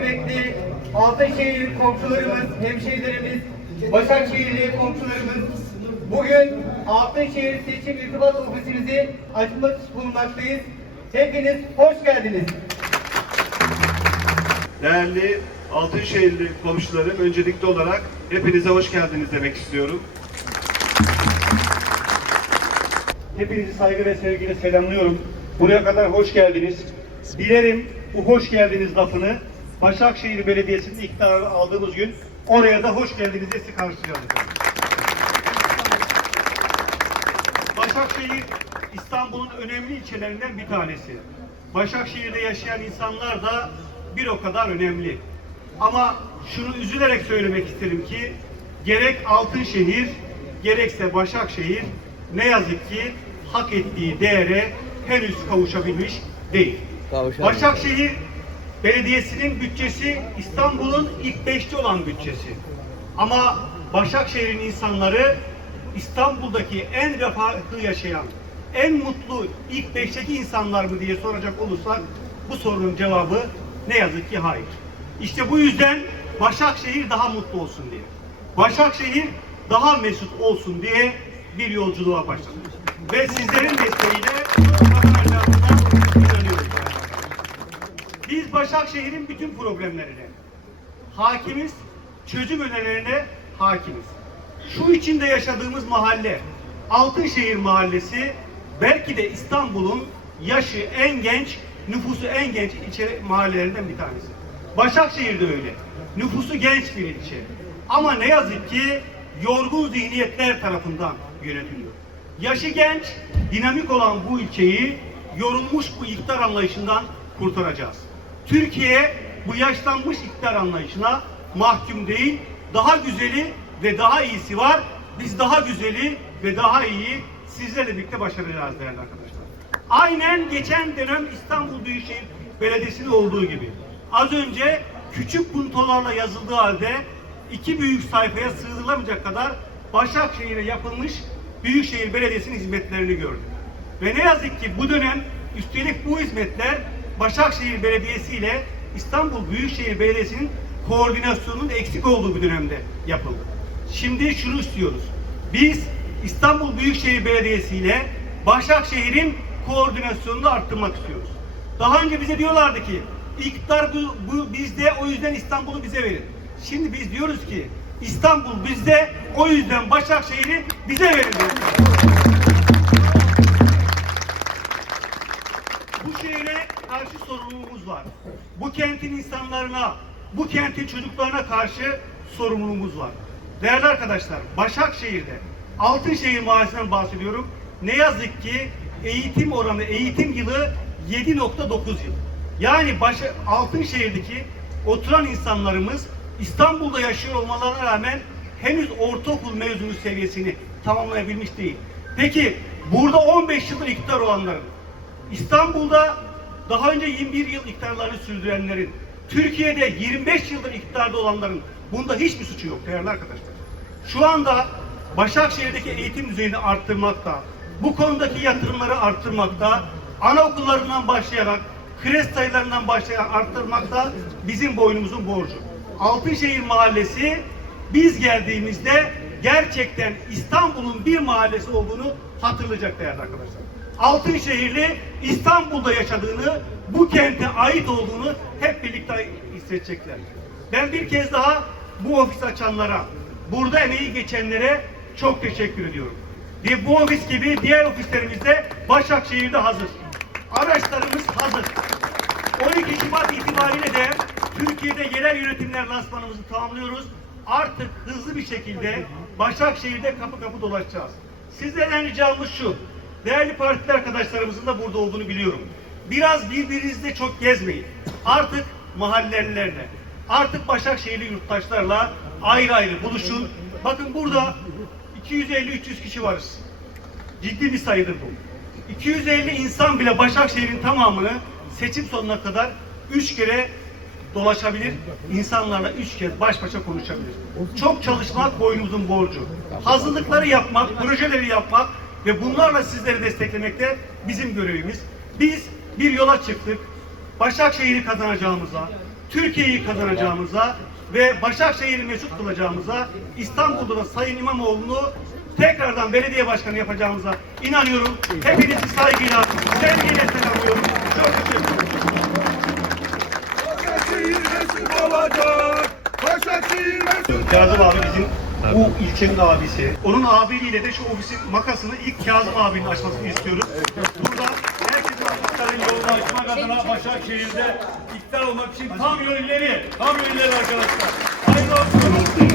kıymetli Altınşehir komşularımız, hemşehrilerimiz, Başakşehirli komşularımız bugün Altınşehir Seçim İrtibat Ofisimizi açmak bulunmaktayız. Hepiniz hoş geldiniz. Değerli Altınşehirli komşularım, öncelikli olarak hepinize hoş geldiniz demek istiyorum. Hepinizi saygı ve sevgiyle selamlıyorum. Buraya kadar hoş geldiniz. Dilerim bu hoş geldiniz lafını Başakşehir Belediyesi'nin iktidarı aldığımız gün oraya da hoş geldiniz desi karşılayalım. Başakşehir İstanbul'un önemli ilçelerinden bir tanesi. Başakşehir'de yaşayan insanlar da bir o kadar önemli. Ama şunu üzülerek söylemek isterim ki gerek Altınşehir gerekse Başakşehir ne yazık ki hak ettiği değere henüz kavuşabilmiş değil. Başakşehir Belediyesi'nin bütçesi İstanbul'un ilk beşte olan bütçesi. Ama Başakşehir'in insanları İstanbul'daki en refahlı yaşayan, en mutlu ilk beşteki insanlar mı diye soracak olursak bu sorunun cevabı ne yazık ki hayır. İşte bu yüzden Başakşehir daha mutlu olsun diye, Başakşehir daha mesut olsun diye bir yolculuğa başladık. Ve sizlerin desteğiyle. Başakşehir'in bütün problemlerine hakimiz, çözüm önerilerine hakimiz. Şu içinde yaşadığımız mahalle, Altınşehir Mahallesi belki de İstanbul'un yaşı en genç, nüfusu en genç ilçe mahallelerinden bir tanesi. Başakşehir de öyle. Nüfusu genç bir ilçe. Ama ne yazık ki yorgun zihniyetler tarafından yönetiliyor. Yaşı genç, dinamik olan bu ilçeyi yorulmuş bu iktidar anlayışından kurtaracağız. Türkiye bu yaşlanmış iktidar anlayışına mahkum değil, daha güzeli ve daha iyisi var. Biz daha güzeli ve daha iyi sizlerle birlikte başaracağız değerli arkadaşlar. Aynen geçen dönem İstanbul Büyükşehir Belediyesi'nin olduğu gibi. Az önce küçük puntolarla yazıldığı halde iki büyük sayfaya sığdırılamayacak kadar Başakşehir'e yapılmış Büyükşehir Belediyesi'nin hizmetlerini gördük. Ve ne yazık ki bu dönem üstelik bu hizmetler Başakşehir Belediyesi ile İstanbul Büyükşehir Belediyesi'nin koordinasyonunun eksik olduğu bir dönemde yapıldı. Şimdi şunu istiyoruz. Biz İstanbul Büyükşehir Belediyesi ile Başakşehir'in koordinasyonunu arttırmak istiyoruz. Daha önce bize diyorlardı ki iktidar bu, bu bizde o yüzden İstanbul'u bize verin. Şimdi biz diyoruz ki İstanbul bizde o yüzden Başakşehir'i bize verin. diyoruz. Var. Bu kentin insanlarına, bu kentin çocuklarına karşı sorumluluğumuz var. Değerli arkadaşlar, Başakşehir'de, Altınşehir Mahallesi'nden bahsediyorum. Ne yazık ki eğitim oranı, eğitim yılı 7.9 yıl. Yani Başa, Altınşehir'deki oturan insanlarımız İstanbul'da yaşıyor olmalarına rağmen henüz ortaokul mezunu seviyesini tamamlayabilmiş değil. Peki burada 15 yıldır iktidar olanların, İstanbul'da daha önce 21 yıl iktidarlarını sürdürenlerin, Türkiye'de 25 yıldır iktidarda olanların bunda hiçbir suçu yok değerli arkadaşlar. Şu anda Başakşehir'deki eğitim düzeyini arttırmakta, bu konudaki yatırımları arttırmakta, anaokullarından başlayarak, kres sayılarından başlayarak arttırmakta bizim boynumuzun borcu. Altınşehir Mahallesi biz geldiğimizde gerçekten İstanbul'un bir mahallesi olduğunu hatırlayacak değerli arkadaşlar. Altınşehirli İstanbul'da yaşadığını, bu kente ait olduğunu hep birlikte hissedecekler. Ben bir kez daha bu ofis açanlara, burada emeği geçenlere çok teşekkür ediyorum. Ve bu ofis gibi diğer ofislerimizde Başakşehir'de hazır. Araçlarımız hazır. 12 Şubat itibariyle de Türkiye'de yerel yönetimler lansmanımızı tamamlıyoruz. Artık hızlı bir şekilde Başakşehir'de kapı kapı dolaşacağız. Sizlerden ricamız şu. Değerli partili arkadaşlarımızın da burada olduğunu biliyorum. Biraz birbirinizde çok gezmeyin. Artık mahallelilerle, artık Başakşehirli yurttaşlarla ayrı ayrı buluşun. Bakın burada 250-300 kişi varız. Ciddi bir sayıdır bu. 250 insan bile Başakşehir'in tamamını seçim sonuna kadar 3 kere dolaşabilir, insanlarla üç kez baş başa konuşabilir. Çok çalışmak boynumuzun borcu. Hazırlıkları yapmak, projeleri yapmak ve bunlarla sizleri desteklemek de bizim görevimiz. Biz bir yola çıktık. Başakşehir'i kazanacağımıza, Türkiye'yi kazanacağımıza ve Başakşehir'i mesut kılacağımıza, İstanbul'da da Sayın İmamoğlu'nu tekrardan belediye başkanı yapacağımıza inanıyorum. Hepinizi saygıyla, sevgiyle selamlıyorum. Çok teşekkür ederim. Başakşehir mesut olacak. Başakşehir mesut Kazım abi bizim bu ilçenin abisi. Onun abiliğiyle de şu ofisin makasını ilk Kazım abinin açmasını istiyoruz. Burada herkesin haklarının yolunu açmak adına Başakşehir'de iktidar olmak için tam yönleri, tam yönleri arkadaşlar. Hayırlı olsun.